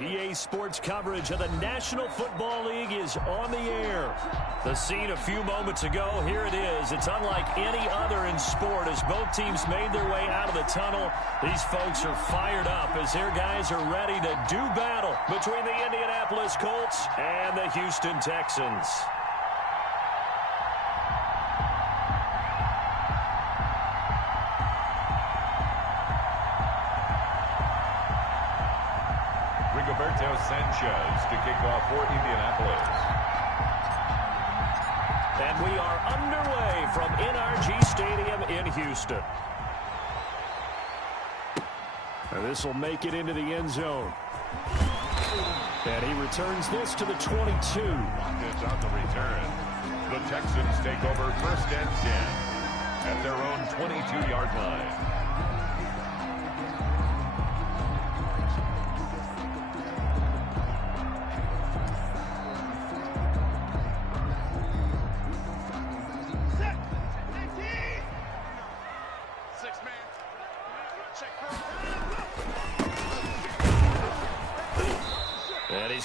EA Sports coverage of the National Football League is on the air. The scene a few moments ago, here it is. It's unlike any other in sport as both teams made their way out of the tunnel. These folks are fired up as their guys are ready to do battle between the Indianapolis Colts and the Houston Texans. Sanchez to kick off for Indianapolis. And we are underway from NRG Stadium in Houston. And this will make it into the end zone. And he returns this to the 22. It's on the return. The Texans take over 1st and 10 at their own 22-yard line.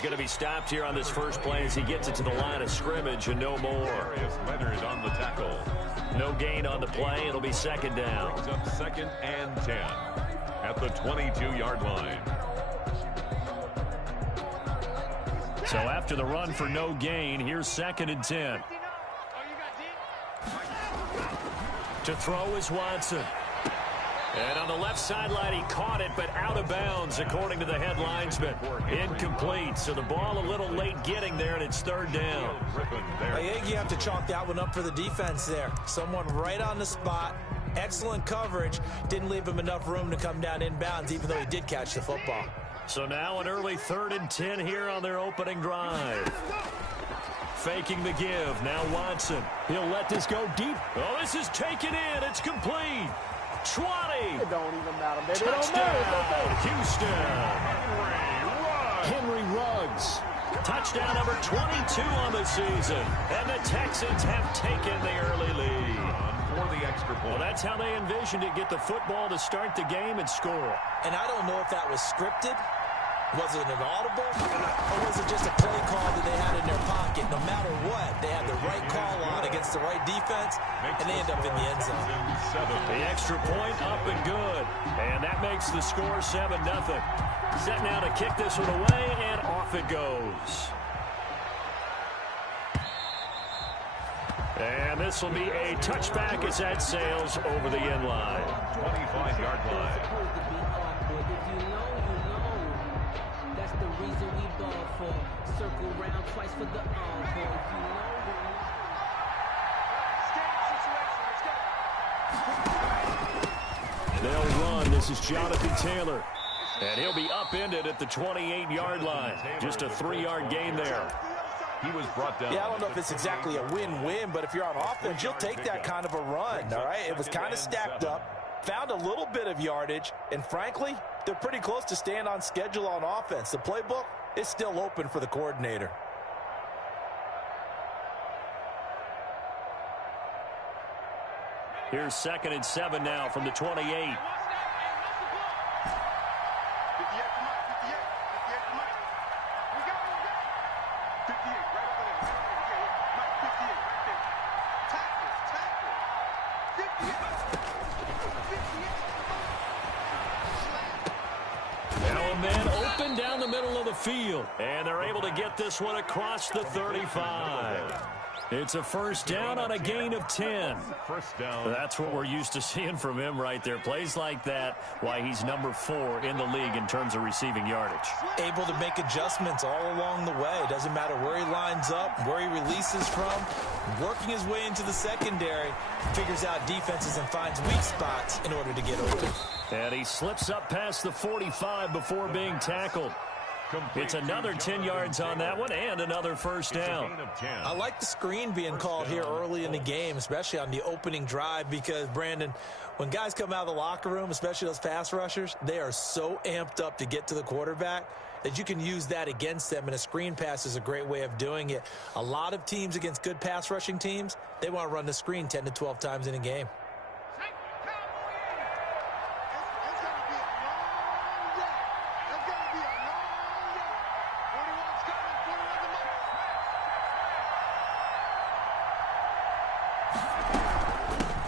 Going to be stopped here on this first play as he gets it to the line of scrimmage and no more. Leonard on the tackle. No gain on the play. It'll be 2nd down. Brings up 2nd and 10 at the 22-yard line. So after the run for no gain, here's 2nd and 10. To throw is Watson. And on the left sideline, he caught it, but out of bounds, according to the head linesman. Incomplete, so the ball a little late getting there, and it's 3rd down. I think you have to chalk that one up for the defense there. Someone right on the spot, excellent coverage, didn't leave him enough room to come down inbounds, even though he did catch the football. So now an early 3rd and 10 here on their opening drive. Faking the give, now Watson. He'll let this go deep. Oh, this is taken in, it's complete. 20. It don't even matter, baby. Touchdown, Houston. Henry Ruggs. Touchdown number 22 on the season. And the Texans have taken the early lead. For the extra point. Well, that's how they envisioned it, get the football to start the game and score. And I don't know if that was scripted. Was it an audible? Or was it just a play call that they had in their pocket? No matter what, they had the right call on against the right defense, and they end up in the end zone. The extra point up and good. And that makes the score 7-0. Set now to kick this one away, and off it goes. And this will be a touchback as that sails over the end line. 25-yard line. Circle round twice for the They'll run. This is Jonathan Taylor. And he'll be upended at the 28-yard line. Just a 3-yard gain there. He was brought down. Yeah, I don't know if it's exactly a win-win, but if you're on offense, you'll take that kind of a run, all right? It was kind of stacked up, found a little bit of yardage, and frankly, they're pretty close to staying on schedule on offense. The playbook is still open for the coordinator. Here's 2nd and 7 now from the 28. Now a man open down the middle of the field, and they're able to get this one across the 35. It's a first down on a gain of 10. First down. That's what we're used to seeing from him right there. Plays like that, why he's number 4 in the league in terms of receiving yardage. Able to make adjustments all along the way. Doesn't matter where he lines up, where he releases from. Working his way into the secondary, figures out defenses and finds weak spots in order to get open. And he slips up past the 45 before being tackled. It's another 10 yards on that one and another first down. I like the screen being called here early in the game, especially on the opening drive, because, Brandon, when guys come out of the locker room, especially those pass rushers, they are so amped up to get to the quarterback that you can use that against them, and a screen pass is a great way of doing it. A lot of teams against good pass rushing teams, they want to run the screen 10 to 12 times in a game.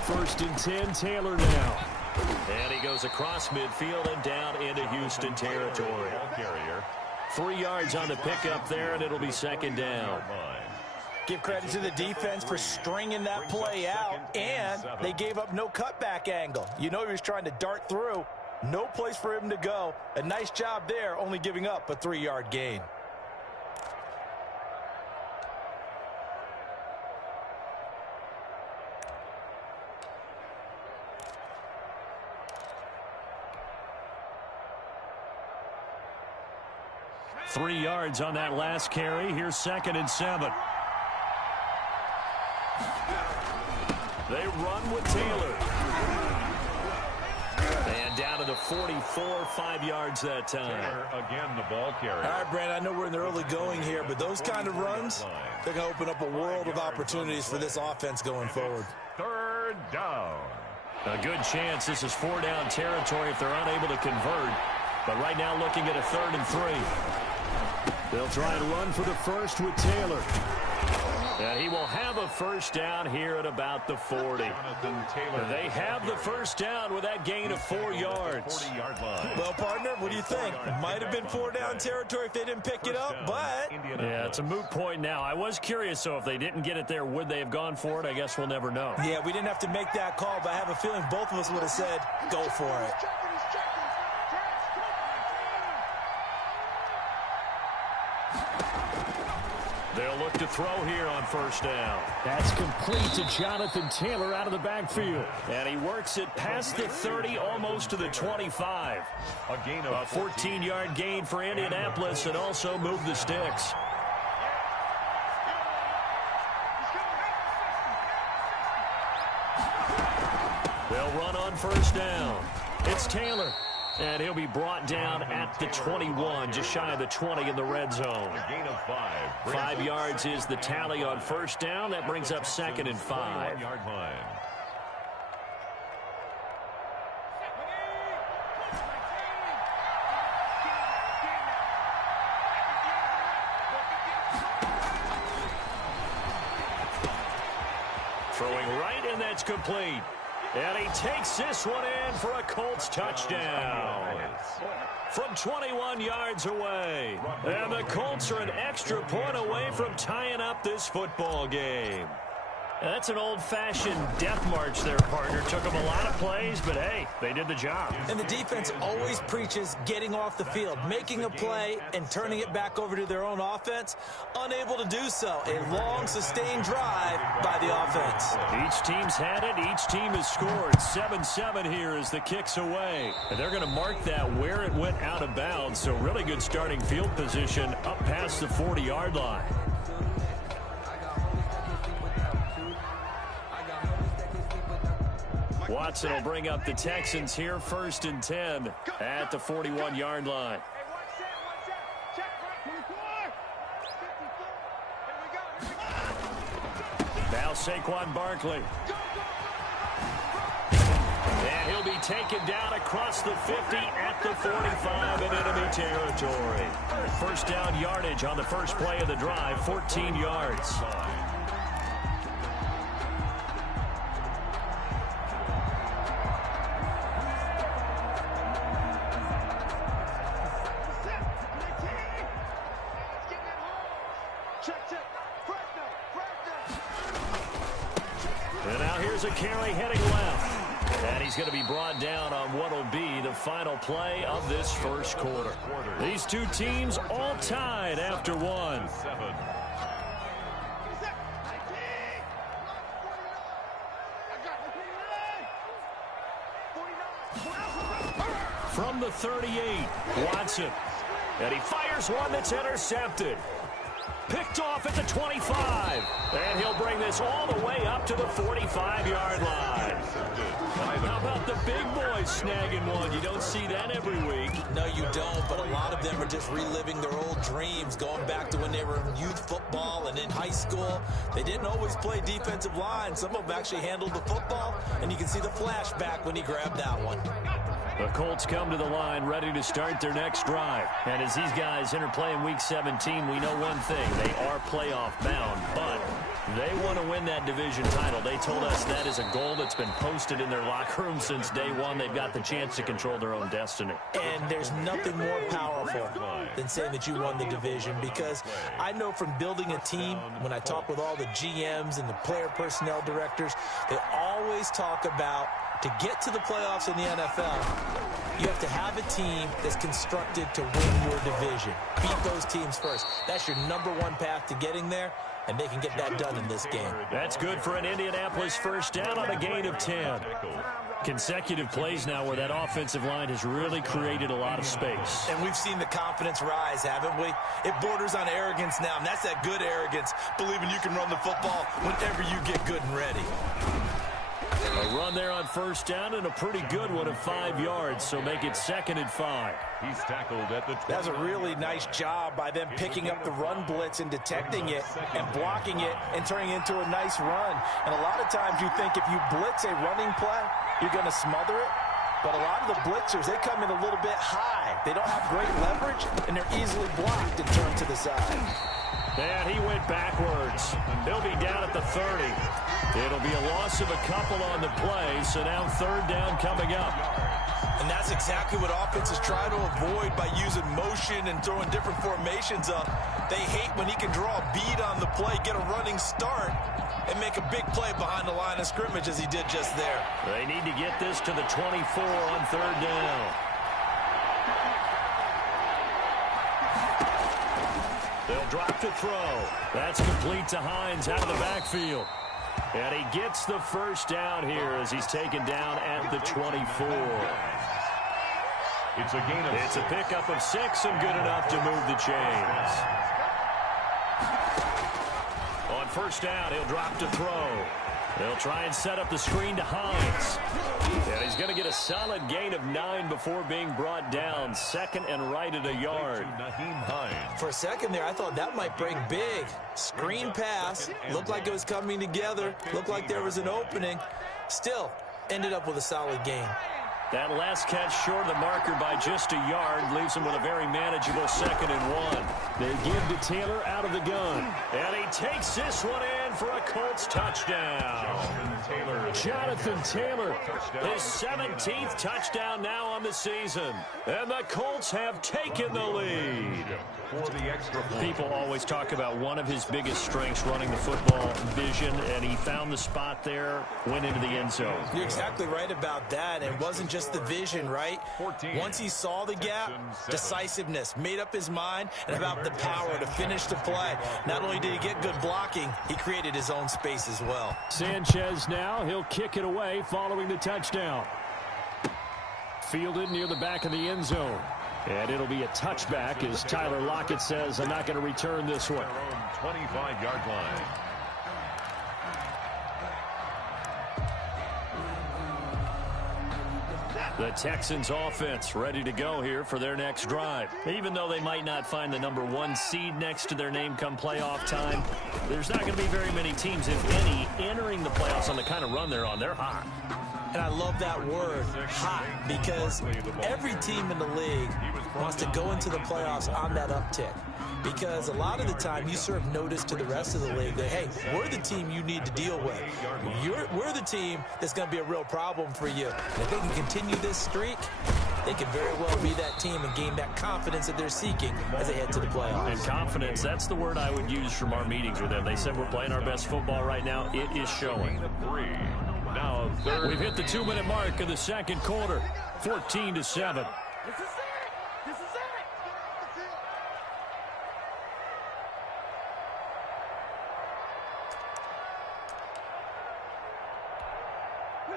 First and 10, Taylor now. And he goes across midfield and down into Houston territory. 3 yards on the pickup there, and it'll be second down. Give credit to the defense for stringing that play out, and they gave up no cutback angle. You know he was trying to dart through. No place for him to go. A nice job there, only giving up a 3-yard gain. Three yards on that last carry. Here's second and 7. They run with Taylor. And down to the 44, 5 yards that time. Again, the ball carrier. All right, Brandon, I know we're in the early going here, but those kind of runs, they're going to open up a world of opportunities for this offense going forward. Third down. A good chance this is 4-down territory if they're unable to convert. But right now looking at a 3rd and 3. They'll try and run for the first with Taylor. And he will have a first down here at about the 40. They have the first down with that gain of 4 yards. Well, partner, what do you think? Might have been 4-down territory if they didn't pick it up, but... Yeah, it's a moot point now. I was curious, so if they didn't get it there, would they have gone for it? I guess we'll never know. Yeah, we didn't have to make that call, but I have a feeling both of us would have said, go for it. They'll look to throw here on first down. That's complete to Jonathan Taylor out of the backfield. And he works it past the 30, almost to the 25. A 14-yard gain for Indianapolis, and also move the sticks. They'll run on first down. It's Taylor. And he'll be brought down at the 21, just shy of the 20 in the red zone. A gain of 5. 5 yards is the tally on first down. That brings up second and 5. 1-yard line. Throwing right, and that's complete. And he takes this one in for a Colts touchdown from 21 yards away. And the Colts are an extra point away from tying up this football game. And that's an old-fashioned death march there, partner. Took them a lot of plays, but hey, they did the job. And the defense always preaches getting off the field, making a play and turning it back over to their own offense. Unable to do so. A long, sustained drive by the offense. Each team's had it. Each team has scored. 7-7 here as the kick's away. And they're going to mark that where it went out of bounds. So really good starting field position up past the 40-yard line. Watson will bring up the Texans here, 1st and 10 at the 41-yard line. Now Saquon Barkley. And he'll be taken down across the 50 at the 45 in enemy territory. First down yardage on the first play of the drive, 14 yards. Here's a carry heading left. And he's going to be brought down on what will be the final play of this first quarter. These two teams all tied after one. From the 38, Watson. And he fires one that's intercepted. Picked off at the 25. And he'll bring this all the way up to the 45-yard line. How about the big boys snagging one? You don't see that every week. No, you don't, but a lot of them are just reliving their old dreams, going back to when they were in youth football and in high school. They didn't always play defensive line. Some of them actually handled the football, and you can see the flashback when he grabbed that one. The Colts come to the line ready to start their next drive. And as these guys interplay in Week 17, we know one thing. They are playoff bound, but they want to win that division title. They told us that is a goal that's been posted in their locker room since day one. They've got the chance to control their own destiny. And there's nothing more powerful than saying that you won the division, because I know from building a team, when I talk with all the GMs and the player personnel directors, they always talk about, to get to the playoffs in the NFL, you have to have a team that's constructed to win your division. Beat those teams first. That's your number one path to getting there, and they can get that done in this game. That's good for an Indianapolis first down on a gain of 10. Consecutive plays now where that offensive line has really created a lot of space. And we've seen the confidence rise, haven't we? It borders on arrogance now, and that's that good arrogance, believing you can run the football whenever you get good and ready. A run there on first down, and a pretty good one of 5 yards, so make it 2nd and 5. He's tackled at the 20. That was a really nice job by them picking up the run blitz and detecting it and blocking it and turning it into a nice run. And a lot of times you think if you blitz a running play, you're going to smother it. But a lot of the blitzers, they come in a little bit high. They don't have great leverage, and they're easily blocked and turned to the side. And he went backwards. He'll be down at the 30. It'll be a loss of a couple on the play, so now 3rd down coming up. And that's exactly what offenses try to avoid by using motion and throwing different formations up. They hate when he can draw a bead on the play, get a running start, and make a big play behind the line of scrimmage as he did just there. They need to get this to the 24 on 3rd down. They'll drop to throw. That's complete to Hines out of the backfield. And he gets the first down here as he's taken down at the 24. It's a pickup of 6 and good enough to move the chains. On first down, he'll drop to throw. They'll try and set up the screen to Hines. And he's going to get a solid gain of 9 before being brought down. 2nd and right at a yard. For a second there, I thought that might break big. Screen pass. Looked like it was coming together. Looked like there was an opening. Still, ended up with a solid gain. That last catch short of the marker by just a yard leaves him with a very manageable 2nd and 1. They give to Taylor out of the gun. And he takes this one in for a Colts touchdown. Jonathan Taylor, his 17th touchdown now on the season. And the Colts have taken the lead. People always talk about one of his biggest strengths, running the football, vision, and he found the spot there, went into the end zone. You're exactly right about that. It wasn't just the vision, right? Once he saw the gap, decisiveness, made up his mind, and about the power to finish the play. Not only did he get good blocking, he created his own space as well. Sanchez now, he'll kick it away following the touchdown. Fielded near the back of the end zone. And it'll be a touchback as Tyler Lockett says, I'm not going to return this one. 25-yard line. The Texans offense ready to go here for their next drive. Even though they might not find the number 1 seed next to their name come playoff time, there's not going to be very many teams, if any, entering the playoffs on the kind of run they're on. They're hot. And I love that word, hot, because every team in the league wants to go into the playoffs on that uptick. Because a lot of the time you serve notice to the rest of the league that, hey, we're the team you need to deal with. We're the team that's going to be a real problem for you. And if they can continue this streak, they could very well be that team and gain that confidence that they're seeking as they head to the playoffs. And confidence, that's the word I would use from our meetings with them. They said we're playing our best football right now. It is showing. Now third. We've hit the 2-minute mark of the second quarter. 14-7. This is it.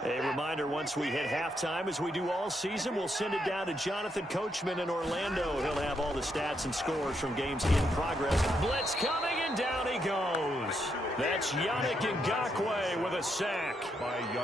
A reminder, once we hit halftime, as we do all season, we'll send it down to Jonathan Coachman in Orlando. He'll have all the stats and scores from games in progress. Blitz coming, and down he goes. That's Yannick Ngakoue with a sack.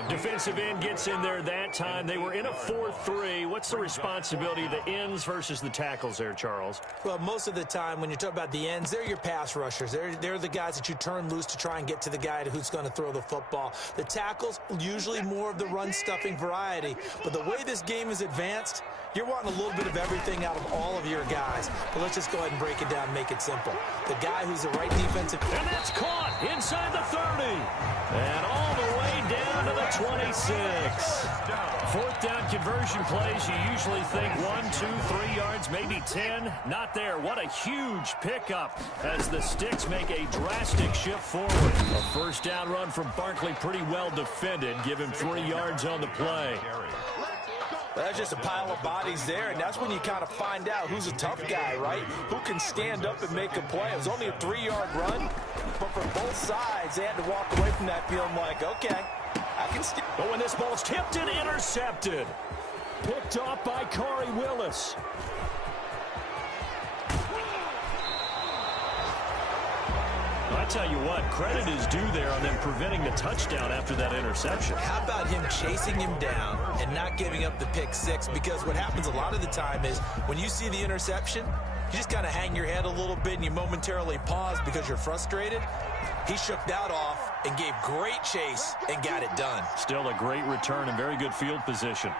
Defensive end gets in there that time. They were in a 4-3. What's the responsibility of the ends versus the tackles there, Charles? Well, most of the time when you talk about the ends, they're your pass rushers. They're the guys that you turn loose to try and get to the guy who's going to throw the football. The tackles, usually more of the run-stuffing variety. But the way this game is advanced, you're wanting a little bit of everything out of all of your guys. But let's just go ahead and break it down and make it simple. The guy who's the right defensive... And that's caught inside the 30. And all the way down to the 26. Fourth down conversion plays, you usually think 1, 2, 3 yards, maybe 10. Not there. What a huge pickup as the Sticks make a drastic shift forward. A first down run from Barkley, pretty well defended. Give him 3 yards on the play. That's just a pile of bodies there, and that's when you kind of find out who's a tough guy, right? Who can stand up and make a play. It was only a 3-yard run, but for both sides, they had to walk away from that feeling like, okay, I can still. But when this ball's tipped and intercepted, picked off by Corey Willis. I tell you what, credit is due there on them preventing the touchdown after that interception. How about him chasing him down and not giving up the pick six? Because what happens a lot of the time is when you see the interception, you just kind of hang your head a little bit and you momentarily pause because you're frustrated. He shook that off and gave great chase and got it done. Still a great return and very good field position.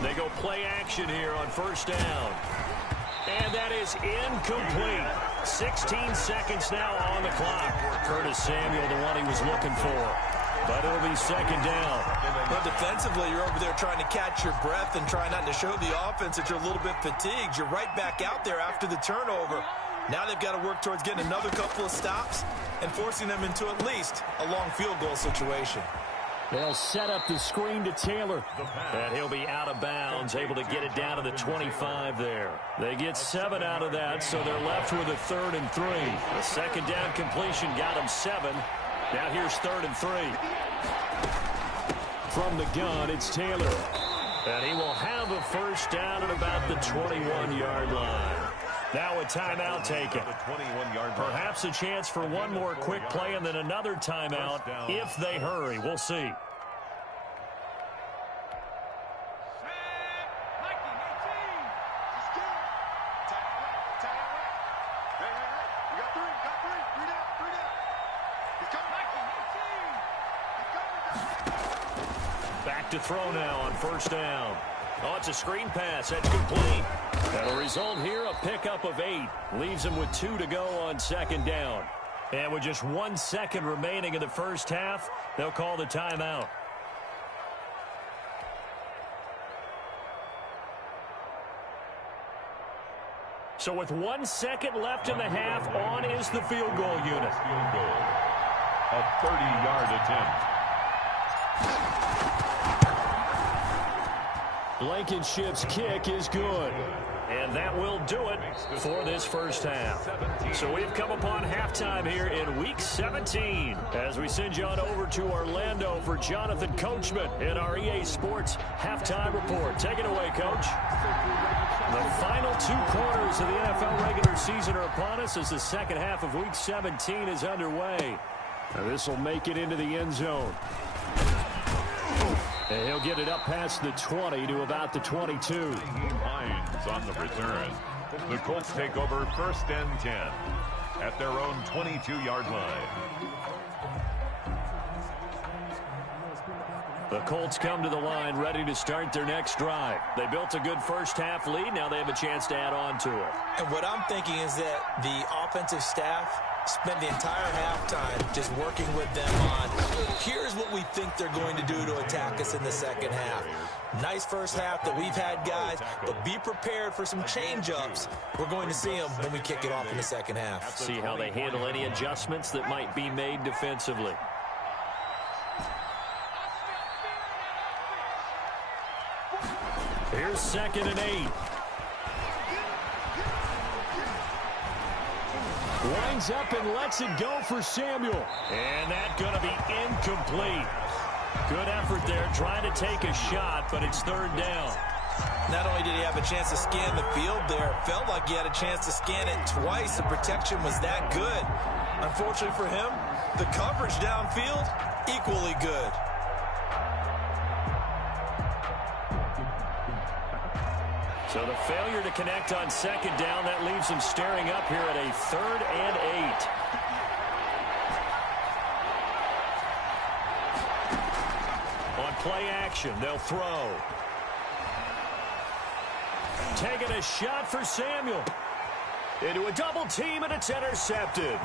They go play action here on first down. And that is incomplete. 16 seconds now on the clock. Curtis Samuel, the one he was looking for. But it'll be second down. Well, defensively, you're over there trying to catch your breath and try not to show the offense that you're a little bit fatigued. You're right back out there after the turnover. Now they've got to work towards getting another couple of stops and forcing them into at least a long field goal situation. They'll set up the screen to Taylor. And he'll be out of bounds, able to get it down to the 25 there. They get 7 out of that, so they're left with a 3rd and 3. The second down completion got them 7. Now here's 3rd and 3. From the gun, it's Taylor. And he will have a first down at about the 21-yard line. Now a timeout taken. Perhaps a chance for one more quick play and then another timeout if they hurry. We'll see. Back to throw now on first down. Oh, it's a screen pass. That's complete. And the result here, a pickup of 8. Leaves them with 2 to go on second down. And with just 1 second remaining in the first half, they'll call the timeout. So with 1 second left in the half, on is the field goal unit. Field goal. A 30-yard attempt. Blankenship's kick is good. And that will do it for this first half. So we've come upon halftime here in Week 17 as we send you on over to Orlando for Jonathan Coachman in our EA Sports Halftime Report. Take it away, Coach. The final 2 quarters of the NFL regular season are upon us as the second half of Week 17 is underway. Now this will make it into the end zone. And he'll get it up past the 20 to about the 22. Hines on the return. The Colts take over 1st and 10 at their own 22-yard line. The Colts come to the line ready to start their next drive. They built a good first half lead. Now they have a chance to add on to it. And what I'm thinking is that the offensive staff spent the entire halftime just working with them on, here's what we think they're going to do to attack us in the second half. Nice first half that we've had, guys, but be prepared for some change-ups. We're going to see them when we kick it off in the second half. See how they handle any adjustments that might be made defensively. Here's 2nd and 8. Winds up and lets it go for Samuel. And that's going to be incomplete. Good effort there trying to take a shot, but it's 3rd down. Not only did he have a chance to scan the field there, it felt like he had a chance to scan it twice. The protection was that good. Unfortunately for him, the coverage downfield, equally good. So the failure to connect on 2nd down, that leaves him staring up here at a 3rd and 8. On play action, they'll throw. Taking a shot for Samuel. Into a double team, and it's intercepted.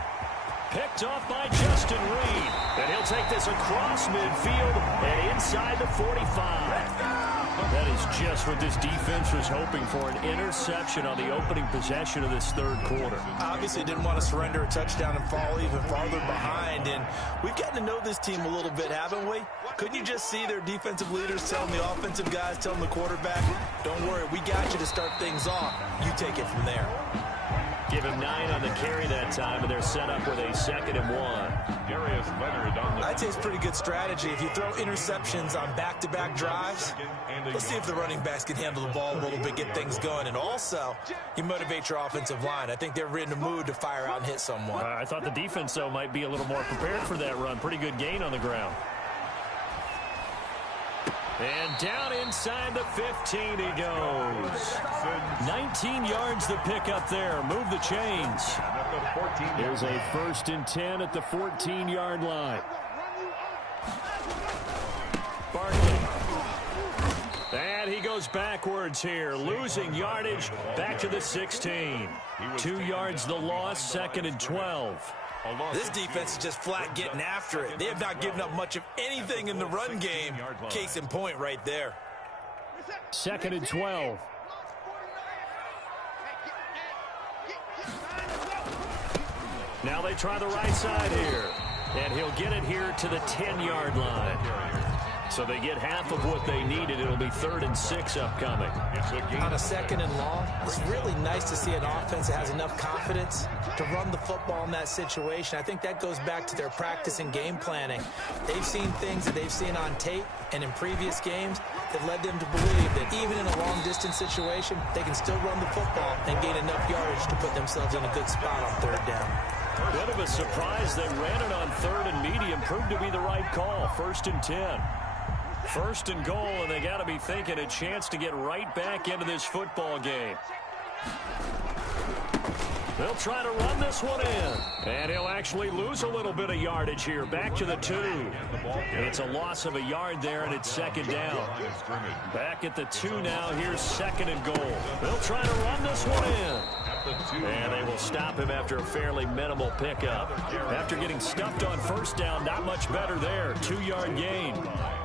Picked off by Justin Reed. And he'll take this across midfield and inside the 45. That is just what this defense was hoping for, an interception on the opening possession of this 3rd quarter. Obviously didn't want to surrender a touchdown and fall even farther behind, and we've gotten to know this team a little bit, haven't we? Couldn't you just see their defensive leaders telling the offensive guys, telling the quarterback, don't worry, we got you to start things off. You take it from there. Give him 9 on the carry that time, and they're set up with a 2nd and 1. Darius Leonard on the... I'd say it's pretty good strategy. If you throw interceptions on back-to-back drives, let's see if the running backs can handle the ball a little bit, get things going. And also, you motivate your offensive line. I think they're in the mood to fire out and hit someone. I thought the defense, though, might be a little more prepared for that run. Pretty good gain on the ground. And down inside the 15 he goes. 19 yards the pick up there. Move the chains. Here's a 1st and 10 at the 14-yard line. Barkley. And he goes backwards here, losing yardage back to the 16. 2 yards the loss, 2nd and 12. This defense is just flat getting after it. They have not given up much of anything in the run game. Case in point right there. 2nd and 12. Now they try the right side here. And he'll get it here to the 10-yard line. So they get half of what they needed. It'll be 3rd and 6 upcoming. On a 2nd and long, it's really nice to see an offense that has enough confidence to run the football in that situation. I think that goes back to their practice and game planning. They've seen things that they've seen on tape and in previous games that led them to believe that even in a long-distance situation, they can still run the football and gain enough yardage to put themselves in a good spot on 3rd down. Bit of a surprise they ran it on 3rd and medium. Proved to be the right call. 1st and 10. 1st and goal, and they got to be thinking a chance to get right back into this football game. They'll try to run this one in. And he'll actually lose a little bit of yardage here. Back to the 2. It's a loss of a yard there, and it's 2nd down. Back at the 2 now. Here's 2nd and goal. They'll try to run this one in. And they will stop him after a fairly minimal pickup. After getting stuffed on 1st down, not much better there. 2-yard gain.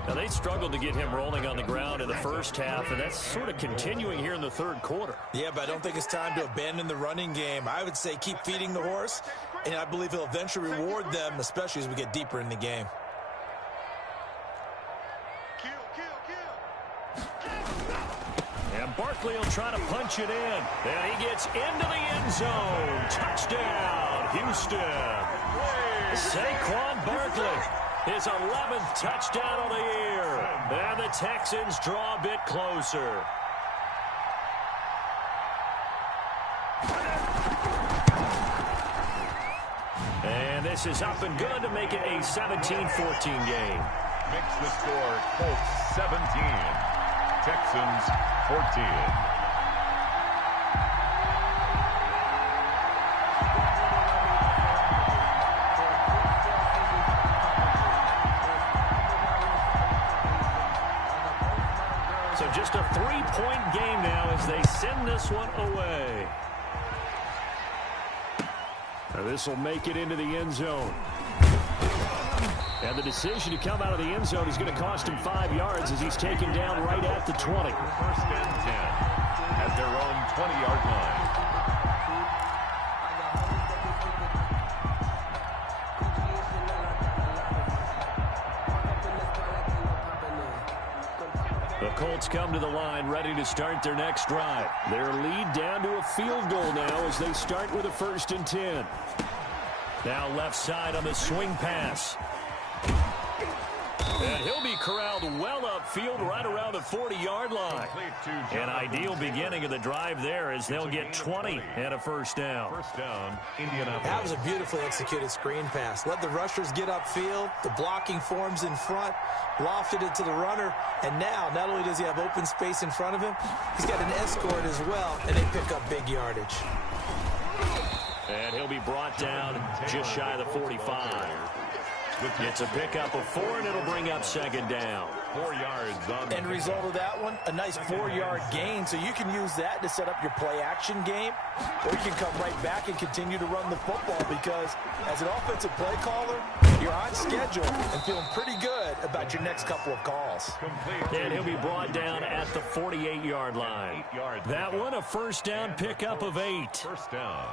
Now, they struggled to get him rolling on the ground in the first half, and that's sort of continuing here in the 3rd quarter. Yeah, but I don't think it's time to abandon the running game. I would say keep feeding the horse, and I believe he'll eventually reward them, especially as we get deeper in the game. And Barkley will try to punch it in. And he gets into the end zone. Touchdown, Houston. Saquon Barkley. His 11th touchdown of the year. And the Texans draw a bit closer. And this is up and good to make it a 17-14 game. Makes the score Colts 17. Texans 14. So just a 3-point game now as they send this one away. Now this will make it into the end zone. And the decision to come out of the end zone is going to cost him 5 yards as he's taken down right at the 20. First and 10 at their own 20-yard line. The Colts come to the line ready to start their next drive. Their lead down to a field goal now as they start with a 1st and 10. Now left side on the swing pass. And he'll be corralled well upfield right around the 40-yard line. An ideal beginning of the drive there as they'll get 20 and a 1st down. First down, Indianapolis. That was a beautifully executed screen pass. Let the rushers get upfield. The blocking forms in front. Lofted it to the runner. And now, not only does he have open space in front of him, he's got an escort as well, and they pick up big yardage. And he'll be brought down just shy of the 45. It's a pickup of 4, and it'll bring up 2nd down. 4 yards on the End result of that one, a nice 4-yard gain. So you can use that to set up your play-action game, or you can come right back and continue to run the football because as an offensive play caller, you're on schedule and feeling pretty good about your next couple of calls. And he'll be brought down at the 48-yard line. That one, a 1st down pickup of 8. First down.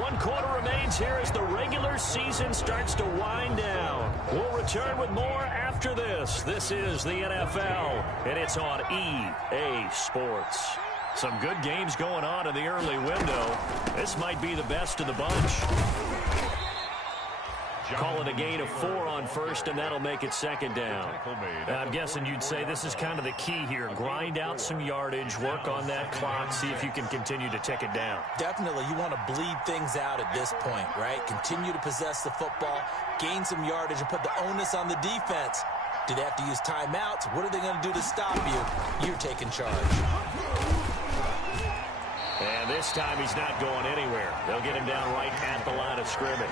One quarter remains here as the regular season starts to wind down. We'll return with more after this. This is the NFL, and it's on EA Sports. Some good games going on in the early window. This might be the best of the bunch. Call it a gain of 4 on 1st, and that'll make it 2nd down. I'm guessing you'd say this is kind of the key here. Grind out some yardage, work on that clock, see if you can continue to tick it down. Definitely, you want to bleed things out at this point, right? Continue to possess the football, gain some yardage, and put the onus on the defense. Do they have to use timeouts? What are they going to do to stop you? You're taking charge. And this time he's not going anywhere. They'll get him down right at the line of scrimmage.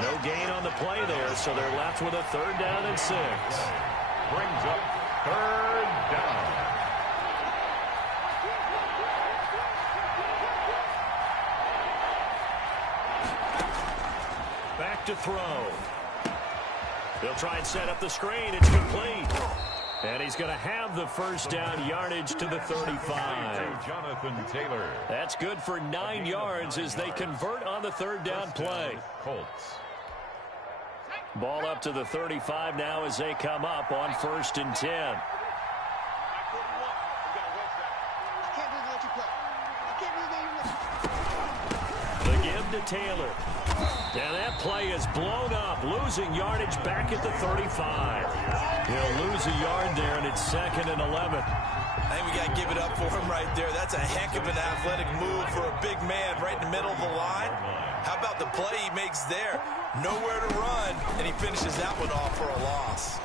No gain on the play there, so they're left with a 3rd down and 6. Brings up 3rd down. Back to throw. They'll try and set up the screen. It's complete. And he's going to have the 1st down yardage to the 35. Jonathan Taylor. That's good for 9 yards as they convert on the 3rd down play. Colts. Ball up to the 35 now as they come up on 1st and 10. The give to Taylor. And that play is blown up, losing yardage back at the 35. He'll lose a yard there, and it's 2nd and 11. I think we got to give it up for him right there. That's a heck of an athletic move for a big man right in the middle of the line. How about the play he makes there? Nowhere to run, and he finishes that one off for a loss.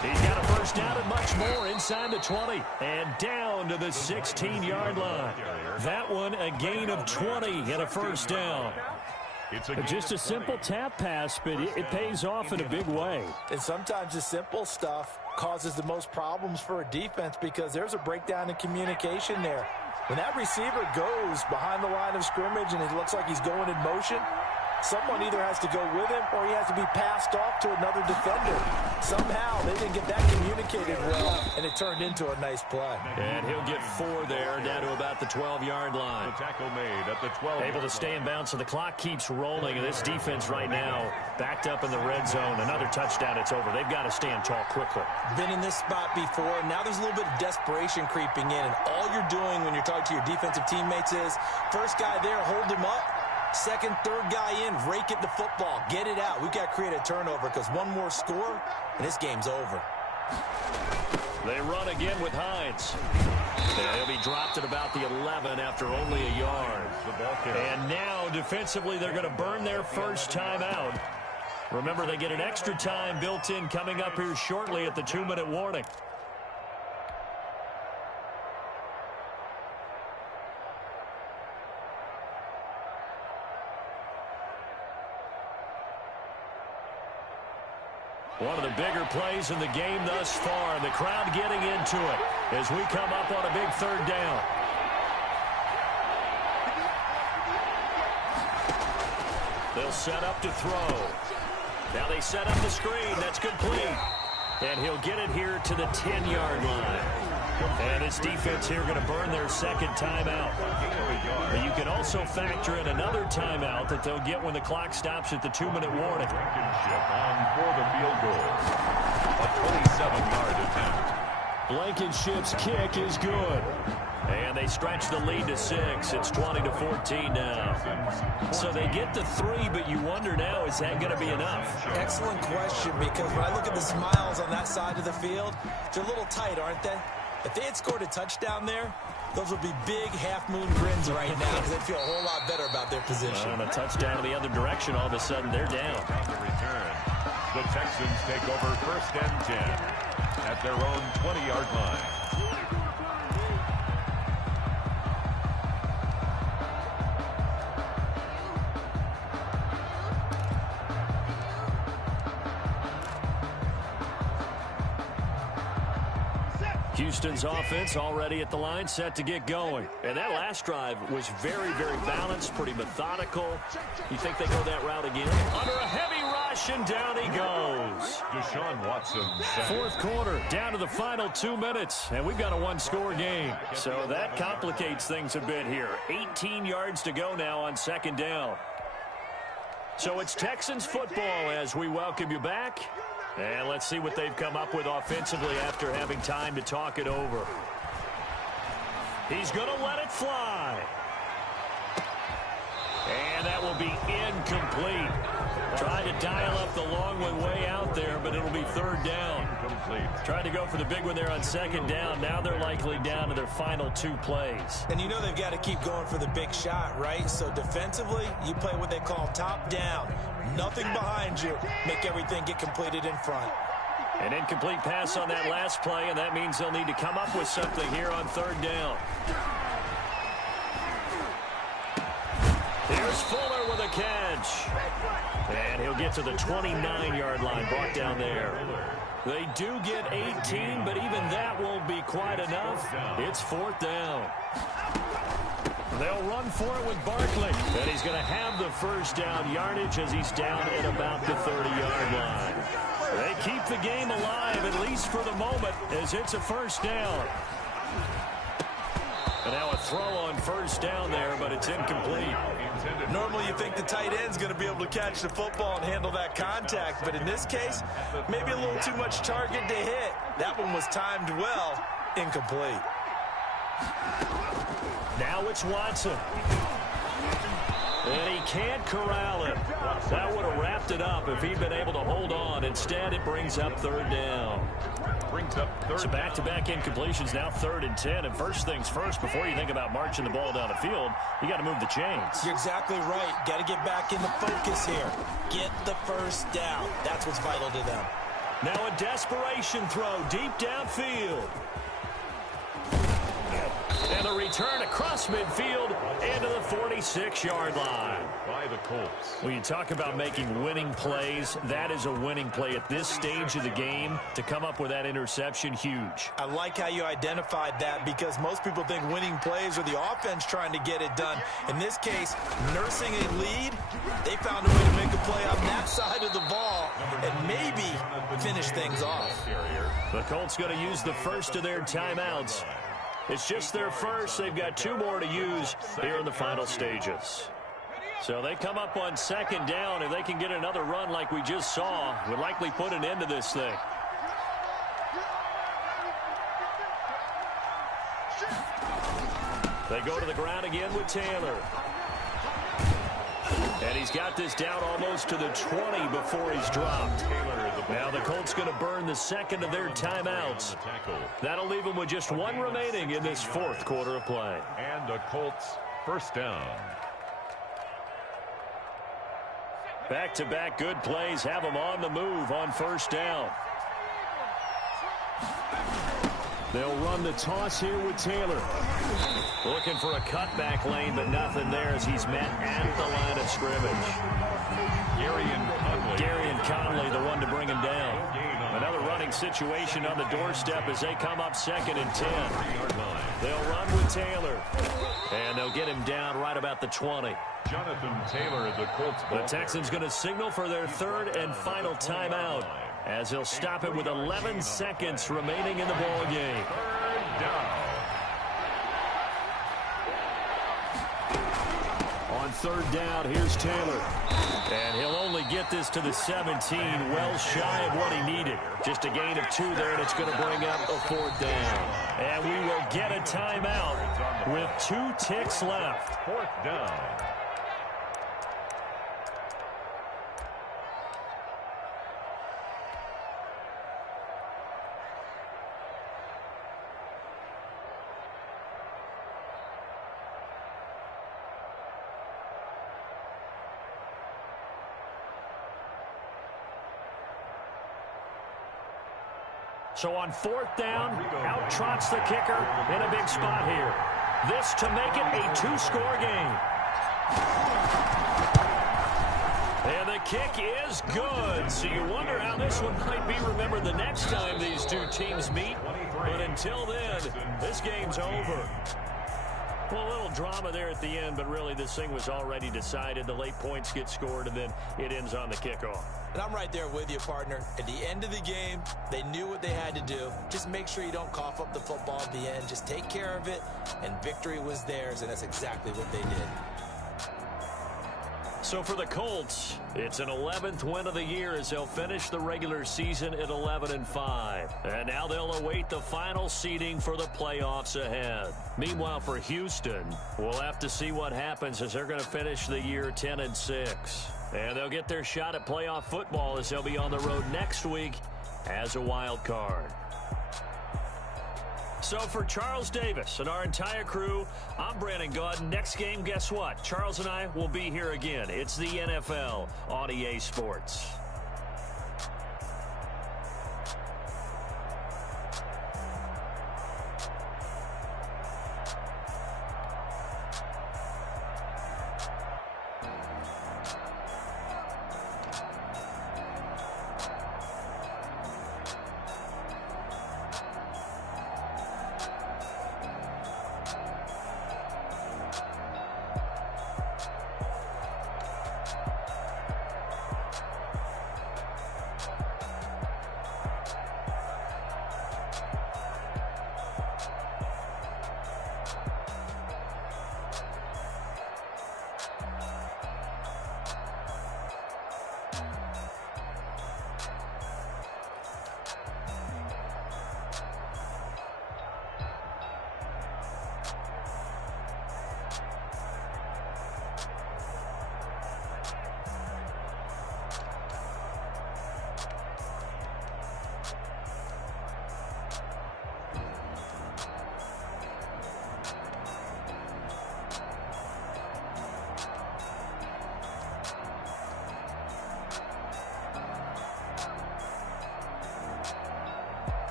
He's got a 1st down and much more inside the 20 and down to the 16-yard line. That one a gain of 20 and a 1st down. Just a simple tap pass, but it pays off in a big way. And sometimes the simple stuff causes the most problems for a defense because there's a breakdown in communication there. When that receiver goes behind the line of scrimmage and it looks like he's going in motion, someone either has to go with him or he has to be passed off to another defender. Somehow they didn't get that communicated well, and it turned into a nice play. And he'll get 4 there, down to about the 12-yard line. The tackle made at the 12. Able to stay in bounds, so the clock keeps rolling. And this defense right now backed up in the red zone. Another touchdown, it's over. They've got to stand tall quickly. Been in this spot before. Now there's a little bit of desperation creeping in, and all you're doing when you're talking to your defensive teammates is, first guy there, hold him up. Second, third guy in, rake at the football. Get it out. We've got to create a turnover because one more score, and this game's over. They run again with Hines. And he'll be dropped at about the 11 after only a yard. And now, defensively, they're going to burn their first time out. Remember, they get an extra time built in coming up here shortly at the 2-minute warning. One of the bigger plays in the game thus far, and the crowd getting into it as we come up on a big third down. They'll set up to throw. Now they set up the screen. That's complete. And he'll get it here to the 10-yard line. And this defense here going to burn their second timeout. But you can also factor in another timeout that they'll get when the clock stops at the 2-minute warning. Blankenship on for the field goal. A 27-yard attempt. Blankenship's kick is good. And they stretch the lead to 6. It's 20-14 now. So they get to 3, but you wonder now, is that going to be enough? Excellent question, because when I look at the smiles on that side of the field, they're a little tight, aren't they? If they had scored a touchdown there, those would be big half-moon grins right now because they'd feel a whole lot better about their position. And a touchdown in the other direction, all of a sudden they're down. On the return, the Texans take over 1st and 10 at their own 20-yard line. Houston's offense already at the line, set to get going. And that last drive was very, very balanced, pretty methodical. You think they go that route again? Under a heavy rush, and down he goes. Deshaun Watson. Fourth quarter, down to the final 2 minutes, and we've got a one-score game. So that complicates things a bit here. 18 yards to go now on 2nd down. So it's Texans football as we welcome you back. And let's see what they've come up with offensively after having time to talk it over. He's going to let it fly. And that will be incomplete. Tried to dial up the long way out there, but it'll be 3rd down. Tried to go for the big one there on 2nd down. Now they're likely down to their final 2 plays. And you know they've got to keep going for the big shot, right? So defensively, you play what they call top down. Nothing behind you. Make everything get completed in front. An incomplete pass on that last play, and that means they'll need to come up with something here on 3rd down. Here's Fuller with a catch. And he'll get to the 29-yard line, brought down there. They do get 18, but even that won't be quite enough. It's 4th down. They'll run for it with Barkley. And he's going to have the 1st down yardage as he's down at about the 30-yard line. They keep the game alive, at least for the moment, as it's a 1st down. And now a throw on 1st down there, but it's incomplete. Normally you think the tight end's going to be able to catch the football and handle that contact, but in this case, maybe a little too much target to hit. That one was timed well, incomplete. Now it's Watson. And he can't corral it. That would have wrapped it up if he'd been able to hold on. Instead, it brings up 3rd down. So back-to-back incompletions, now 3rd and 10. And first things first, before you think about marching the ball down the field, you got to move the chains. You're exactly right. Got to get back into focus here. Get the 1st down. That's what's vital to them. Now a desperation throw deep downfield. And a return across midfield into the 46-yard line. By the Colts. When you talk about making winning plays, that is a winning play at this stage of the game. To come up with that interception, huge. I like how you identified that because most people think winning plays are the offense trying to get it done. In this case, nursing a lead, they found a way to make a play on that side of the ball and maybe finish things off. The Colts going to use the first of their timeouts. It's just their first. They've got 2 more to use here in the final stages. So they come up on 2nd down. If they can get another run like we just saw, would likely put an end to this thing. They go to the ground again with Taylor. And he's got this down almost to the 20 before he's dropped. Now the Colts going to burn the 2nd of their timeouts. That'll leave them with just 1 remaining in this 4th quarter of play. And the Colts 1st down. Back-to-back good plays have them on the move on 1st down. They'll run the toss here with Taylor. Looking for a cutback lane, but nothing there as he's met at the line of scrimmage. Gary and Conley, the one to bring him down. situation on the doorstep as they come up 2nd and 10. They'll run with Taylor. And they'll get him down right about the 20. Jonathan Taylor, the Colts. The Texans going to signal for their 3rd and final timeout as they'll stop it with 11 seconds remaining in the ball game. 3rd down. On 3rd down, here's Taylor. And he'll only get this to the 17, well shy of what he needed. Just a gain of 2 there, and it's going to bring up a 4th down. And we will get a timeout with 2 ticks left. 4th down. So on 4th down, out trots the kicker in a big spot here. This to make it a 2-score game. And the kick is good. So you wonder how this one might be remembered the next time these two teams meet. But until then, this game's over. Well, a little drama there at the end, but really this thing was already decided. The late points get scored, and then it ends on the kickoff. And I'm right there with you, partner. At the end of the game, they knew what they had to do. Just make sure you don't cough up the football at the end. Just take care of it, and victory was theirs, and that's exactly what they did. So for the Colts, it's an 11th win of the year as they'll finish the regular season at 11-5. And now they'll await the final seeding for the playoffs ahead. Meanwhile, for Houston, we'll have to see what happens as they're going to finish the year 10-6. And they'll get their shot at playoff football as they'll be on the road next week as a wild card. So for Charles Davis and our entire crew, I'm Brandon Gaudin. Next game, guess what? Charles and I will be here again. It's the NFL on EA Sports.